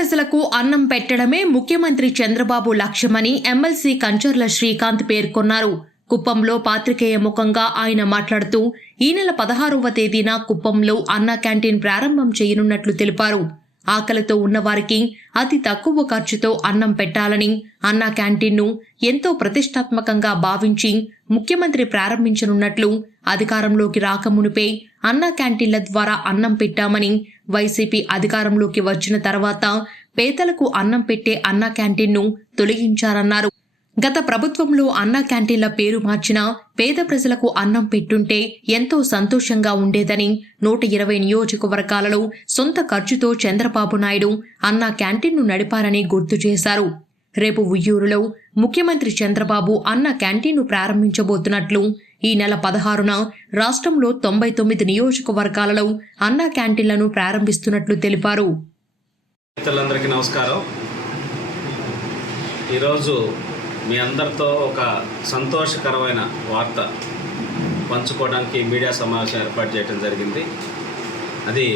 ప్రజలకు అన్నం పెట్టడమే ముఖ్యమంత్రి చంద్రబాబు లక్ష్యమని ఎమ్మెల్సీ కంచర్ల శ్రీకాంత్ పేర్కొన్నారు. కుప్పంలో పాత్రికేయ ముఖంగా ఆయన మాట్లాడుతూ ఈ నెల పదహారవ తేదీన కుప్పంలో అన్న క్యాంటీన్ ప్రారంభం చేయనున్నట్లు తెలిపారు. ఆకలితో ఉన్నవారికి అతి తక్కువ ఖర్చుతో అన్నం పెట్టాలని అన్న క్యాంటీన్ను ఎంతో ప్రతిష్టాత్మకంగా భావించి ముఖ్యమంత్రి ప్రారంభించనున్నట్లు అధికారంలోకి రాకమునిపే అన్న క్యాంటీన్ల ద్వారా అన్నం పెట్టామని వైసీపీ అధికారంలోకి వచ్చిన తర్వాత పేదలకు అన్నం పెట్టే అన్న క్యాంటీన్ను తొలగించారన్నారు. గత ప్రభుత్వంలో అన్న క్యాంటీన్ల పేరు మార్చిన పేద ప్రజలకు అన్నం పెట్టుంటే ఎంతో సంతోషంగా ఉండేదని నూట ఇరవై నియోజకవర్గాలలో సొంత ఖర్చుతో చంద్రబాబు నాయుడు అన్న క్యాంటీన్ను నడిపారని గుర్తు చేశారు. రేపు ఉయ్యూరులో ముఖ్యమంత్రి చంద్రబాబు అన్న క్యాంటీన్ను ప్రారంభించబోతున్నట్లు ఈ నెల పదహారున రాష్ట్రంలో తొంభై తొమ్మిది నియోజకవర్గాలలో అన్న క్యాంటీన్లను ప్రారంభిస్తున్నట్లు తెలిపారు. మిత్రులందరికీ నమస్కారం. ఈరోజు మీ అందరితో ఒక సంతోషకరమైన వార్త పంచుకోవడానికి మీడియా సమావేశం ఏర్పాటు చేయడం జరిగింది. అది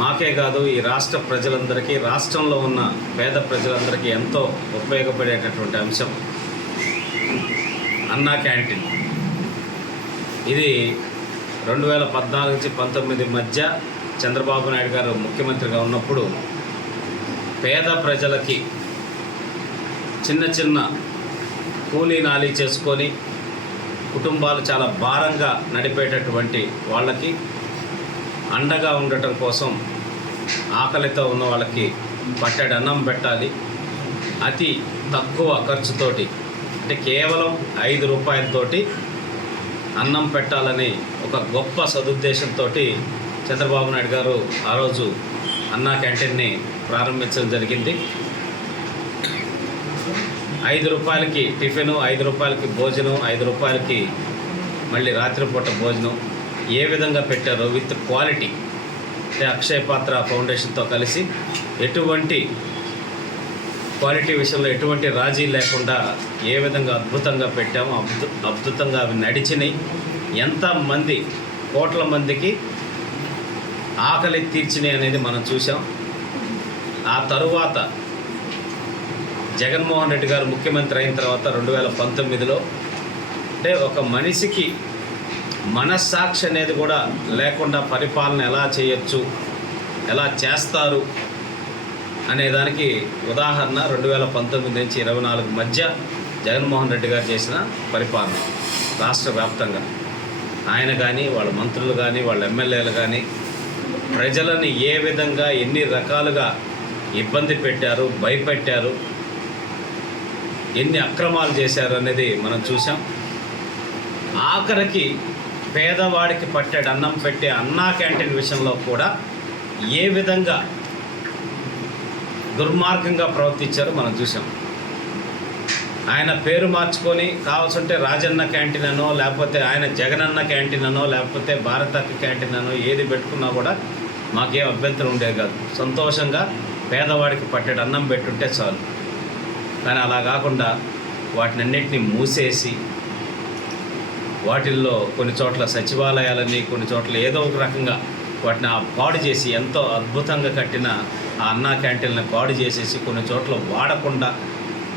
మాకే కాదు ఈ రాష్ట్ర ప్రజలందరికీ రాష్ట్రంలో ఉన్న పేద ప్రజలందరికీ ఎంతో ఉపయోగపడేటటువంటి అంశం అన్నా క్యాంటీన్. ఇది రెండు వేల పద్నాలుగు నుంచి పంతొమ్మిది మధ్య చంద్రబాబు నాయుడు గారు ముఖ్యమంత్రిగా ఉన్నప్పుడు పేద ప్రజలకి చిన్న చిన్న కూలీ నాలీ చేసుకొని కుటుంబాలు చాలా భారంగా నడిపేటటువంటి వాళ్ళకి అండగా ఉండటం కోసం ఆకలితో ఉన్న వాళ్ళకి పట్టడి అన్నం పెట్టాలి. అతి తక్కువ ఖర్చుతోటి అంటే కేవలం ఐదు రూపాయలతోటి అన్నం పెట్టాలని ఒక గొప్ప సదుద్దేశంతో చంద్రబాబు నాయుడు గారు ఆ రోజు అన్నా క్యాంటీన్ని ప్రారంభించడం జరిగింది. ఐదు రూపాయలకి టిఫిను ఐదు రూపాయలకి భోజనం ఐదు రూపాయలకి మళ్ళీ రాత్రిపూట భోజనం ఏ విధంగా పెట్టారో విత్ క్వాలిటీ అంటే అక్షయ పాత్ర ఫౌండేషన్తో కలిసి ఎటువంటి క్వాలిటీ విషయంలో ఎటువంటి రాజీ లేకుండా ఏ విధంగా అద్భుతంగా పెట్టామో అద్భుత అద్భుతంగా అవి నడిచినాయి. ఎంతమంది కోట్ల మందికి ఆకలి తీర్చినాయి అనేది మనం చూసాం ఆ తరువాత జగన్మోహన్ రెడ్డి గారు ముఖ్యమంత్రి అయిన తర్వాత రెండు వేల పంతొమ్మిదిలో అంటే ఒక మనిషికి మనస్సాక్షి అనేది కూడా లేకుండా పరిపాలన ఎలా చేయొచ్చు ఎలా చేస్తారు అనే దానికి ఉదాహరణ రెండు వేల పంతొమ్మిది నుంచి ఇరవై నాలుగు మధ్య జగన్మోహన్ రెడ్డి గారు చేసిన పరిపాలన రాష్ట్ర వ్యాప్తంగా. ఆయన కానీ వాళ్ళ మంత్రులు కానీ వాళ్ళ ఎమ్మెల్యేలు కానీ ప్రజలని ఏ విధంగా ఎన్ని రకాలుగా ఇబ్బంది పెట్టారు భయపెట్టారు ఎన్ని అక్రమాలు చేశారు అనేది మనం చూసాం ఆఖరికి పేదవాడికి పట్టాడు అన్నం పెట్టే అన్నా క్యాంటీన్ విషయంలో కూడా ఏ విధంగా దుర్మార్గంగా ప్రవర్తించారో మనం చూసాం ఆయన పేరు మార్చుకొని కావాల్సింటే రాజన్న క్యాంటీన్ అనో లేకపోతే ఆయన జగనన్న క్యాంటీన్ అనో లేకపోతే భారతక్క క్యాంటీన్ అనో ఏది పెట్టుకున్నా కూడా మాకేం అభ్యంతరం ఉండేది కాదు. సంతోషంగా పేదవాడికి పట్టేడు అన్నం పెట్టుంటే చాలు. కానీ అలా కాకుండా వాటిని అన్నింటినీ మూసేసి వాటిల్లో కొన్ని చోట్ల సచివాలయాలని కొన్ని చోట్ల ఏదో ఒక రకంగా వాటిని ఆ పాడు చేసి ఎంతో అద్భుతంగా కట్టిన ఆ అన్నా క్యాంటీన్లను పాడు చేసేసి కొన్ని చోట్ల వాడకుండా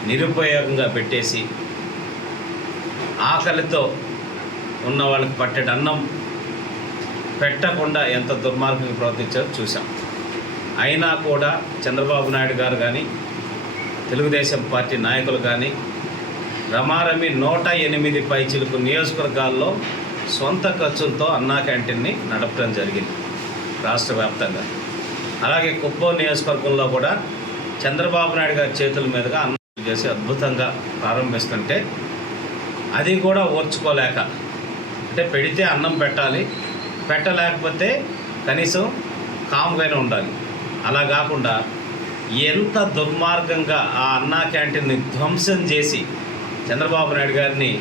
నిరుపయోగంగా పెట్టేసి ఆకలితో ఉన్న వాళ్ళకి పట్టేటి అన్నం పెట్టకుండా ఎంత దుర్మార్గంగా ప్రవర్తించారో చూసాం అయినా కూడా చంద్రబాబు నాయుడు గారు కానీ తెలుగుదేశం పార్టీ నాయకులు కానీ రమారమి నూట ఎనిమిది పైచిలకు నియోజకవర్గాల్లో సొంత ఖర్చులతో అన్నా క్యాంటీన్ని నడపడం జరిగింది రాష్ట్ర వ్యాప్తంగా. అలాగే కుప్పం నియోజకవర్గంలో కూడా చంద్రబాబు నాయుడు గారి చేతుల మీదుగా అన్నం చేసి అద్భుతంగా ప్రారంభిస్తుంటే అది కూడా ఓర్చుకోలేక అంటే పెడితే అన్నం పెట్టాలి పెట్టలేకపోతే కనీసం కామ్గానే ఉండాలి. అలా కాకుండా ఎంత దుర్మార్గంగా ఆ అన్నా క్యాంటీన్ని ధ్వంసం చేసి చంద్రబాబు నాయుడు గారిని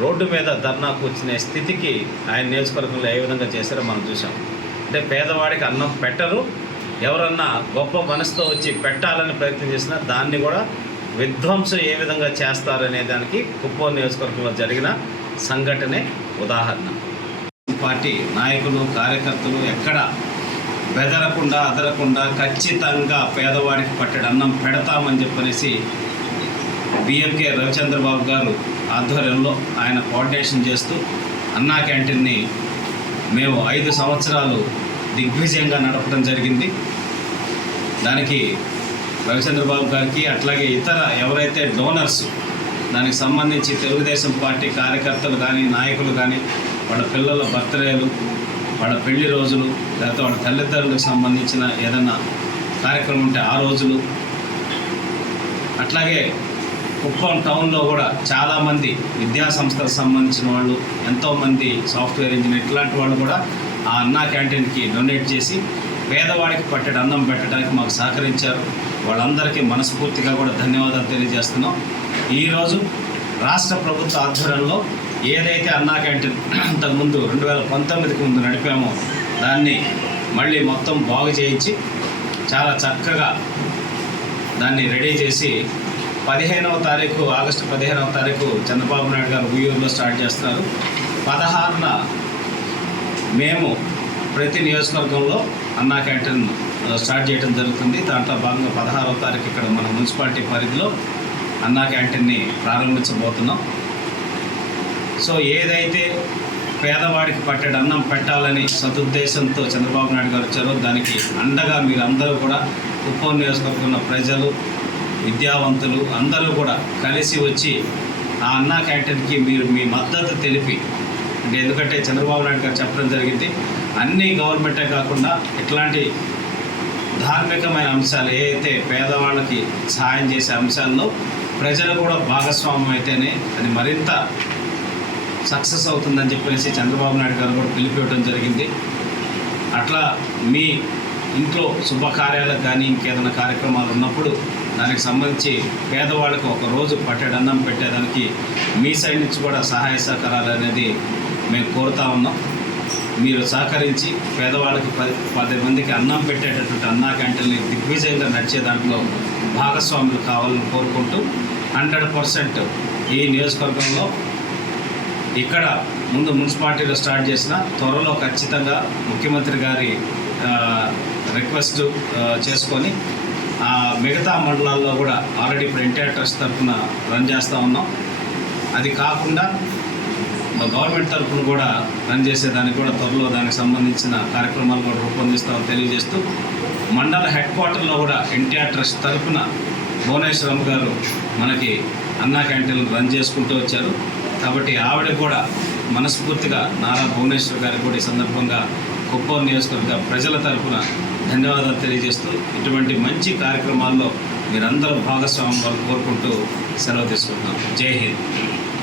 రోడ్డు మీద ధర్నా కూర్చునే స్థితికి ఆయన నియోజకవర్గంలో ఏ విధంగా చేశారో మనం చూసాం అంటే పేదవాడికి అన్నం పెట్టరు ఎవరన్నా గొప్ప మనసుతో వచ్చి పెట్టాలని ప్రయత్నం చేసినా దాన్ని కూడా విధ్వంసం ఏ విధంగా చేస్తారనే దానికి కుప్పం నియోజకవర్గంలో జరిగిన సంఘటనే ఉదాహరణ. పార్టీ నాయకులు కార్యకర్తలు ఎక్కడ బెదరకుండా అదరకుండా ఖచ్చితంగా పేదవాడికి పట్టడి అన్నం పెడతామని చెప్పనేసి బిఎంకే రవిచంద్రబాబు గారు ఆధ్వర్యంలో ఆయన కోఆర్డినేషన్ చేస్తూ అన్నా క్యాంటీన్ని మేము ఐదు సంవత్సరాలు దిగ్విజయంగా నడపడం జరిగింది. దానికి రవిచంద్రబాబు గారికి అట్లాగే ఇతర ఎవరైతే డోనర్స్ దానికి సంబంధించి తెలుగుదేశం పార్టీ కార్యకర్తలు కానీ నాయకులు కానీ వాళ్ళ పిల్లల బర్త్డేలు వాళ్ళ పెళ్ళి రోజులు లేకపోతే వాళ్ళ తల్లిదండ్రులకు సంబంధించిన ఏదైనా కార్యక్రమం ఉంటే ఆ రోజులు. అట్లాగే కుప్పం టౌన్లో కూడా చాలామంది విద్యా సంస్థలకు సంబంధించిన వాళ్ళు ఎంతోమంది సాఫ్ట్వేర్ ఇంజనీర్ ఇట్లాంటి వాళ్ళు కూడా ఆ అన్నా క్యాంటీన్కి డొనేట్ చేసి పేదవాడికి పట్టెడు అన్నం పెట్టడానికి మాకు సహకరించారు. వాళ్ళందరికీ మనస్ఫూర్తిగా కూడా ధన్యవాదాలు తెలియజేస్తున్నాం. ఈరోజు రాష్ట్ర ప్రభుత్వ ఆధ్వర్యంలో ఏదైతే అన్నా క్యాంటీన్ అంతకుముందు రెండు వేల పంతొమ్మిదికి ముందు నడిపామో దాన్ని మళ్ళీ మొత్తం బాగు చేయించి చాలా చక్కగా దాన్ని రెడీ చేసి పదిహేనవ తారీఖు ఆగస్టు పదిహేనవ తారీఖు చంద్రబాబు నాయుడు గారు ఉయ్యూరులో స్టార్ట్ చేస్తున్నారు. పదహారున మేము ప్రతి నియోజకవర్గంలో అన్నా క్యాంటీన్ స్టార్ట్ చేయడం జరుగుతుంది. దాంట్లో భాగంగా పదహారవ తారీఖు ఇక్కడ మన మున్సిపాలిటీ పరిధిలో అన్నా క్యాంటీన్ని ప్రారంభించబోతున్నాం. సో ఏదైతే పేదవాడికి పట్టెడు అన్నం పెట్టాలని సదుద్దేశంతో చంద్రబాబు నాయుడు గారు వచ్చారో దానికి అండగా మీరందరూ కూడా కుప్పం నియోజకవర్గం ఉన్న ప్రజలు విద్యావంతులు అందరూ కూడా కలిసి వచ్చి ఆ అన్నా క్యాంటీన్కి మీరు మీ మద్దతు తెలిపి ఎందుకంటే చంద్రబాబు నాయుడు గారు చెప్పడం జరిగింది. అన్ని గవర్నమెంటే కాకుండా ఇట్లాంటి ధార్మికమైన అంశాలు ఏవైతే పేదవాళ్ళకి సహాయం చేసే అంశాల్లో ప్రజలు కూడా భాగస్వామ్యం అయితేనే అది మరింత సక్సెస్ అవుతుందని చెప్పేసి చంద్రబాబు నాయుడు గారు కూడా పిలిపివ్వడం జరిగింది. అట్లా మీ ఇంట్లో శుభకార్యాలకు కానీ ఇంకేదైనా కార్యక్రమాలు ఉన్నప్పుడు దానికి సంబంధించి పేదవాళ్ళకి ఒక రోజు పట్టెడన్నం పెట్టేదానికి మీ సైడ్ నుంచి కూడా సహాయ సహకారాలు అనేది మేము కోరుతా ఉన్నాం. మీరు సహకరించి పేదవాళ్ళకి పది పది మందికి అన్నం పెట్టేటటువంటి అన్నా క్యాంటీన్ని దిగ్విజయంగా నడిచే దాంట్లో భాగస్వాములు కావాలని కోరుకుంటూ హండ్రెడ్ పర్సెంట్ ఈ నియోజకవర్గంలో ఇక్కడ ముందు మున్సిపాలిటీలో స్టార్ట్ చేసిన త్వరలో ఖచ్చితంగా ముఖ్యమంత్రి గారి రిక్వెస్ట్ చేసుకొని మిగతా మండలాల్లో కూడా ఆల్రెడీ ఇప్పుడు ఎన్టీఆర్ ట్రస్ట్ తరఫున రన్ చేస్తూ ఉన్నాం. అది కాకుండా మా గవర్నమెంట్ తరఫున కూడా రన్ చేసేదానికి కూడా త్వరలో దానికి సంబంధించిన కార్యక్రమాలు కూడా రూపొందిస్తామని తెలియజేస్తూ మండల హెడ్ క్వార్టర్లో కూడా ఎన్టీఆర్ ట్రస్ట్ తరఫున భువనేశ్వరం గారు మనకి అన్నా క్యాంటీన్లు రన్ చేసుకుంటూ వచ్చారు. కాబట్టి ఆవిడ కూడా మనస్ఫూర్తిగా నారా భువనేశ్వర్ గారికి కూడా ఈ సందర్భంగా కుప్పం నియోజకవర్గ ప్రజల తరఫున ధన్యవాదాలు తెలియజేస్తూ ఇటువంటి మంచి కార్యక్రమాల్లో మీరందరూ భాగస్వామ్యం కోరుకుంటూ సెలవు తీసుకుంటున్నాం. జై హింద్.